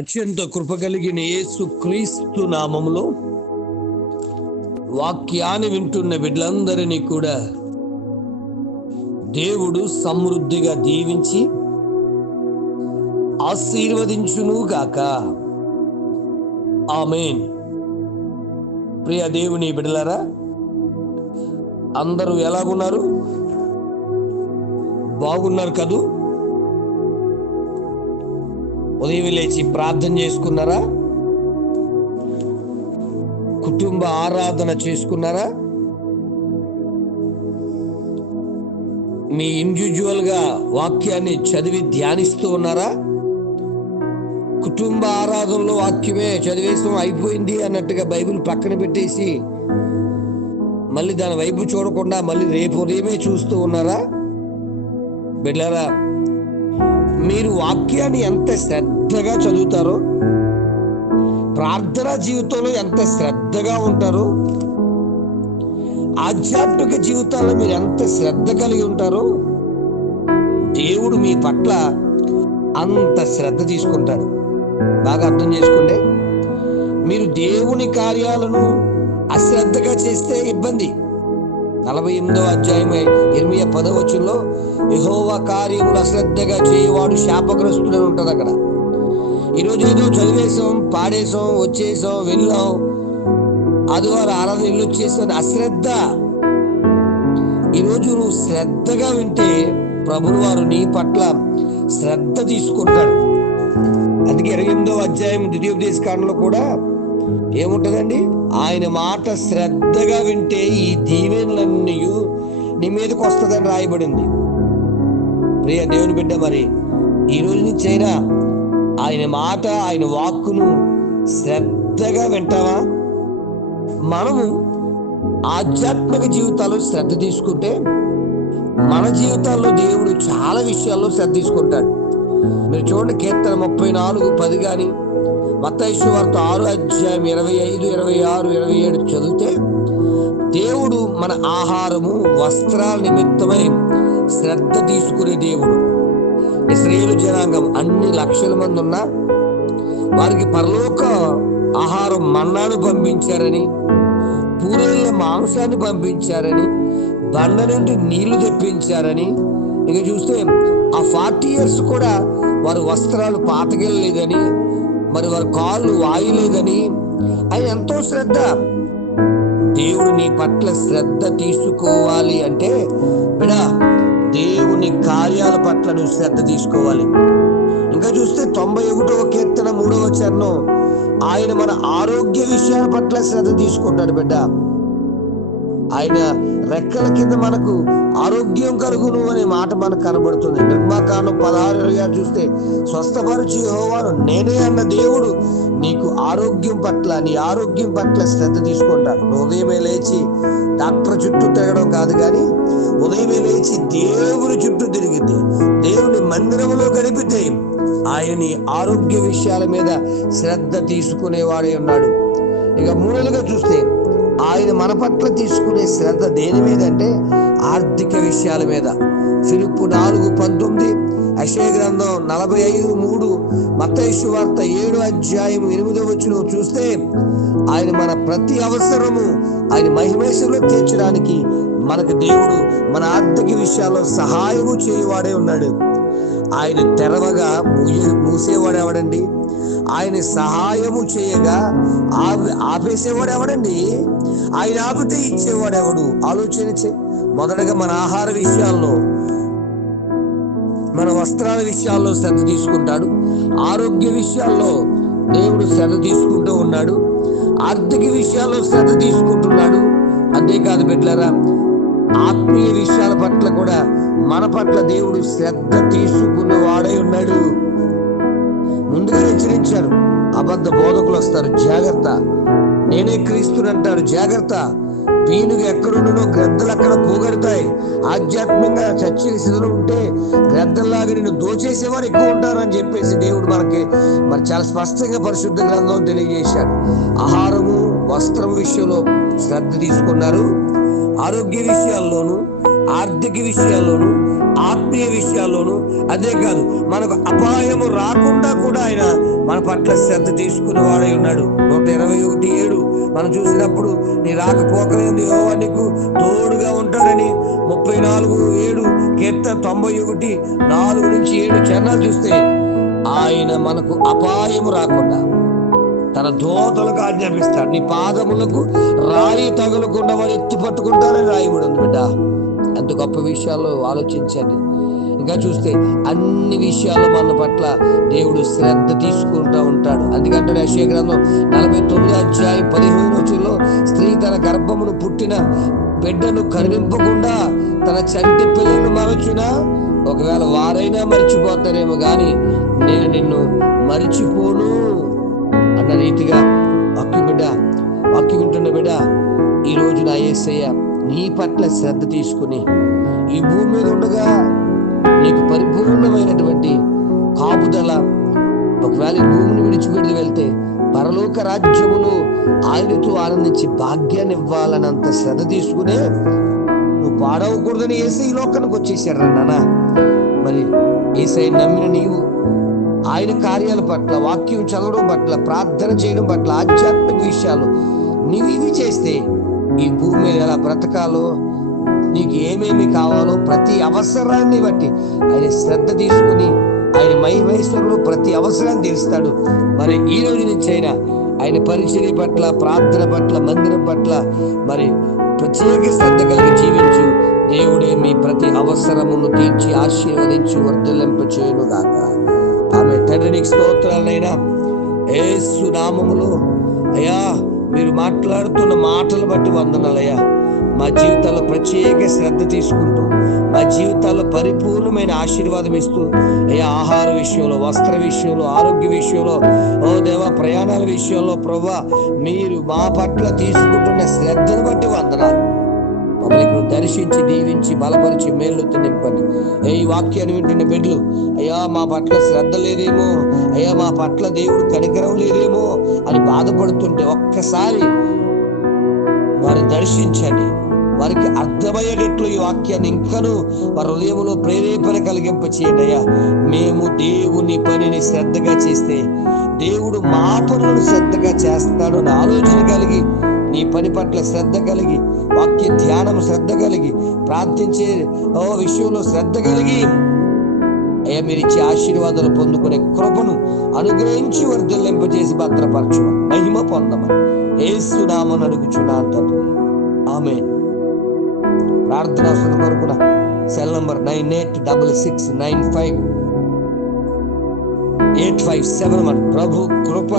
అత్యంత కృప కలిగిన యేసు క్రీస్తు నామములో వాక్యాన్ని వింటున్న బిడ్డలందరినీ కూడా దేవుడు సమృద్ధిగా దీవించి ఆశీర్వదించును గాక. ఆమేన్. ప్రియ దేవుని బిడ్డలారా, అందరూ ఎలాగున్నారు? బాగున్నారు కదూ? ఉదయం లేచి ప్రార్థన చేసుకున్నారా? కుటుంబ ఆరాధన చేసుకున్నారా? మీ ఇండివిజువల్గా వాక్యాన్ని చదివి ధ్యానిస్తూ ఉన్నారా? కుటుంబ ఆరాధనలో వాక్యమే చదివేస్తాం అయిపోయింది అన్నట్టుగా బైబిల్ పక్కన పెట్టేసి మళ్ళీ దాని వైపు చూడకుండా మళ్ళీ రేపు ఉదయమే చూస్తూ ఉన్నారా? బిడ్డలారా, మీరు వాక్యాన్ని ఎంత శ్రద్ధగా చదువుతారో, ప్రార్థనా జీవితంలో ఎంత శ్రద్ధగా ఉంటారో, ఆధ్యాత్మిక జీవితాల్లో మీరు ఎంత శ్రద్ధ కలిగి ఉంటారో దేవుడు మీ పట్ల అంత శ్రద్ధ తీసుకుంటాడు. బాగా అర్థం చేసుకోండి. మీరు దేవుని కార్యాలను అశ్రద్ధగా చేస్తే ఇబ్బంది. 48వ అధ్యాయం 10వ యెహోవా కార్యములు అశ్రద్ధగా చేయవాడు శాపగ్రస్తుడని ఉంటుంది అక్కడ. ఈరోజు ఏదో చదివేశాం, పాడేశాం, వచ్చేసాం, వెళ్ళాం, ఆదివారం ఆరాధన ఇల్లు వచ్చేసాం, అశ్రద్ధ. ఈరోజు నువ్వు శ్రద్ధగా వింటే ప్రభువు వారు నీ పట్ల శ్రద్ధ తీసుకుంటాడు. అందుకే 28వ అధ్యాయం ద్వితీయోపదేశకాండలో కూడా ఏముంటదండి? ఆయన మాట శ్రద్ధగా వింటే ఈ దీవెనలన్నీ నీ మీదకి వస్తుందని రాయబడింది. ప్రియ దేవుని బిడ్డ, మరి ఈ రోజు నుంచి అయినా ఆయన మాట, ఆయన వాక్కును శ్రద్ధగా వింటావా? మనము ఆధ్యాత్మిక జీవితాల్లో శ్రద్ధ తీసుకుంటే మన జీవితాల్లో దేవుడు చాలా విషయాల్లో శ్రద్ధ తీసుకుంటాడు. మీరు చూడండి, కీర్తన 34:10 కానీ, మత్తయి సువార్త 6 అధ్యాయం 25, 26, 27 చదివితే దేవుడు మన ఆహారము, వస్త్రాల నిమిత్తమై శ్రద్ధ తీసుకునే దేవుడు. ఇశ్రాయేలు జనాంగం అన్ని లక్షల మంది ఉన్నా వారికి పరలోక ఆహారం మన్నాను పంపించారని, పూరేళ్ళ మాంసాన్ని పంపించారని, బండ నుండి నీళ్లు తెప్పించారని. ఇక చూస్తే ఆ 40 years కూడా వారి వస్త్రాలు పాతకెళ్ళలేదని, మరి వారి కాళ్ళు వాయలేదని. ఆయన ఎంతో శ్రద్ధ. దేవుడు నీ పట్ల శ్రద్ధ తీసుకోవాలి అంటే బిడా దేవుని కార్యాల పట్ల నువ్వు శ్రద్ధ తీసుకోవాలి. ఇంకా చూస్తే 91వ కీర్తన 3వ వచనం, ఆయన మన ఆరోగ్య విషయాల పట్ల శ్రద్ధ తీసుకుంటాడు. బిడ్డ, ఆయన రెక్కల కింద మనకు ఆరోగ్యం కలుగును అనే మాట మనకు కనబడుతుంది. నిర్మాకాండం 16:26 చూస్తే, స్వస్థపరిచి యెహోవాను నేనే అన్న దేవుడు నీకు ఆరోగ్యం పట్ల, నీ ఆరోగ్యం పట్ల శ్రద్ధ తీసుకుంటాడు. ఉదయమే లేచి డాక్టర్ చుట్టూ తిరగడం కాదు, కానీ ఉదయమే లేచి దేవుని చుట్టూ తిరిగితే, దేవుని మందిరంలో గడిపితే ఆయన ఆరోగ్య విషయాల మీద శ్రద్ధ తీసుకునేవాడే ఉన్నాడు. ఇక మూడోదిగా చూస్తే ఆయన మన పట్ల తీసుకునే శ్రద్ధ దేని మీద అంటే ఆర్థిక విషయాల మీద. ఫిలిప్పు 4:19, యెషయా గ్రంథం 45:3, మత్తయి సువార్త 7 అధ్యాయం 8వ చూస్తే ఆయన మన ప్రతి అవసరము ఆయన మహిమేశ్వరంలో తీర్చడానికి మనకు దేవుడు మన ఆర్థిక విషయాల్లో సహాయము చేయవాడే ఉన్నాడు. ఆయన తెరవగా మూసేవాడు ఎవడండి? ఆయన సహాయము చేయగా ఆపేసేవాడు ఎవడండి? ఆయన ఆపితే ఇచ్చేవాడు ఎవడు? ఆలోచించే. మొదటగా మన ఆహార విషయాల్లో, మన వస్త్రాల విషయాల్లో శ్రద్ధ తీసుకుంటాడు. ఆరోగ్య విషయాల్లో దేవుడు శ్రద్ధ తీసుకుంటూ ఉన్నాడు. ఆర్థిక విషయాల్లో శ్రద్ధ తీసుకుంటున్నాడు. అంతేకాదు బిడ్డలారా, ఆత్మీయ విషయాల పట్ల కూడా మన పట్ల దేవుడు శ్రద్ధ తీసుకునే వాడై ఉన్నాడు. ముందుగా హెచ్చరించారు, అబద్ధ బోధకులు వస్తారు, జాగ్రత్త. నేనే క్రీస్తుని అంటారు, జాగ్రత్త. పీనుగా ఎక్కడుండో గ్రద్దలు అక్కడ పోగొడతాయి. ఆధ్యాత్మికంగా చర్చల స్థితిలో ఉంటే గ్రద్దల్లాగా నిన్ను దోచేసేవారు ఎక్కువ ఉంటారని చెప్పేసి దేవుడు మనకి మరి చాలా స్పష్టంగా పరిశుద్ధ గ్రంథం తెలియజేశాడు. ఆహారము, వస్త్రం విషయంలో శ్రద్ధ తీసుకున్నారు. ఆరోగ్య విషయాల్లోనూ, ఆర్థిక విషయాల్లోనూ, ఆత్మీయ విషయాల్లోనూ, అదే కాదు మనకు అపాయము రాకుండా కూడా ఆయన మన పట్ల శ్రద్ధ తీసుకునేవాడై ఉన్నాడు. 121:7 మనం చూసినప్పుడు నీ రాకపోకలేదు యెహోవా నీకు తోడుగా ఉంటాడని, 34:7 కీర్తన 91:4-7 చరణాలు చూస్తే ఆయన మనకు అపాయము రాకుండా తన దూతలకు ఆజ్ఞాపిస్తాడు. నీ పాదములకు రాయి తగులకుండా వారు ఎత్తి పట్టుకుంటారని రాయబడి ఉంది బిడ్డ. అంత గొప్ప విషయాల్లో ఆలోచించండి. ఇంకా చూస్తే అన్ని విషయాలు మన పట్ల దేవుడు శ్రద్ధ తీసుకుంటూ ఉంటాడు. అందుకంటే యెషయా గ్రంథం 49:15 స్త్రీ తన గర్భమును పుట్టిన బిడ్డను కరుణింపకుండా తన చంటి పిల్లలను మరచునా, ఒకవేళ వారైనా మర్చిపోతారేమో గాని నేను నిన్ను మరిచిపోను అన్న రీతిగా వాక్యం వింటున్న బిడ్డ, ఈ రోజు నా యేసయ్య నీ పట్ల శ్రద్ధ తీసుకుని ఈ భూమి మీద ఉండగా నీకు పరిపూర్ణమైనటువంటి కాపుదల, ఒకవేళ ఈ భూమిని విడిచిపెట్టి వెళ్తే పరలోక రాజ్యములో ఆయనతో ఆనందించి భాగ్యాన్ని ఇవ్వాలన్నంత శ్రద్ధ తీసుకునే నువ్వు పాడవకూడదని యేసయ్య ఈ లోకానికి వచ్చేసాడు నాన్న. మరి యేసయ్య నమ్మిన నీవు ఆయన కార్యాల పట్ల, వాక్యం చదవడం పట్ల, ప్రార్థన చేయడం పట్ల, ఆధ్యాత్మిక విషయాలు నీవు ఇవి చేస్తే ఈ భూమి మీద ఎలా బ్రతకాలో, నీకు ఏమేమి కావాలో ప్రతి అవసరాన్ని బట్టి ఆయన శ్రద్ధ తీసుకుని ఆయన మహిమేశ్వరుడు ప్రతి అవసరాన్ని తీరుస్తాడు. మరి ఈ రోజు నుంచి అయినా ఆయన పరిచర్య పట్ల, ప్రార్థన పట్ల, మందిరం పట్ల మరి ప్రత్యేక శ్రద్ధ కలిగి జీవించు. దేవుడే మీ ప్రతి అవసరమును తీర్చి ఆశీర్వదించి వర్ధలింప చేయను గాక. ఆమె తండ్రి నీకు స్తోత్రాలైనా యేసు నామములో అయ్యా మీరు మాట్లాడుతున్న మాటలు బట్టి వందనాలయ్యా. మా జీవితాల్లో ప్రత్యేక శ్రద్ధ తీసుకుంటూ, మా జీవితాల్లో పరిపూర్ణమైన ఆశీర్వాదం ఇస్తూ అయ్యా, ఆహార విషయంలో, వస్త్ర విషయంలో, ఆరోగ్య విషయంలో, ఓ దేవా ప్రయాణాల విషయంలో ప్రభువా మీరు మా పట్ల తీసుకుంటున్న శ్రద్ధను బట్టి వందనాలు. మమ్మల్ని దర్శించి, దీవించి, బలపరిచి, మేలుతో నింపండి. ఈ వాక్యాన్ని వింటున్న బిడ్డలు అయ్యా మా పట్ల శ్రద్ధ లేదేమో, అయ్యా మా పట్ల దేవుడు కనికరం లేదేమో అని బాధపడుతుంటే ఒక్కసారి వారిని దర్శించండి. వారికి అర్థమయ్యేటట్లు ఈ వాక్యాన్ని ఇంకనూ వారి హృదయంలో ప్రేరేపణ కలిగింప చేయండి అయ్యా. మేము దేవుని పనిని శ్రద్ధగా చేస్తే దేవుడు మా పనులను శ్రద్ధగా చేస్తాడు అని ఆలోచన కలిగి, నీ పని పట్ల శ్రద్ధ కలిగి, వాక్య ధ్యానం శ్రద్ధ కలిగి, ప్రార్థించే విషయంలో శ్రద్ధ కలిగి అయ్యా మీరు ఇచ్చే ఆశీర్వాదాలు పొందుకునే కృపను అనుగ్రహించి వర్ధలింపజేసి భద్రపరచమని, మహిమ పొందమని యేసు నామమున అడుగుచున్నాను తండ్రి. ఆమేన్. ప్రార్థన అవసరం కొరకు సెల్ నంబర్ 9866958571. ప్రభు కృప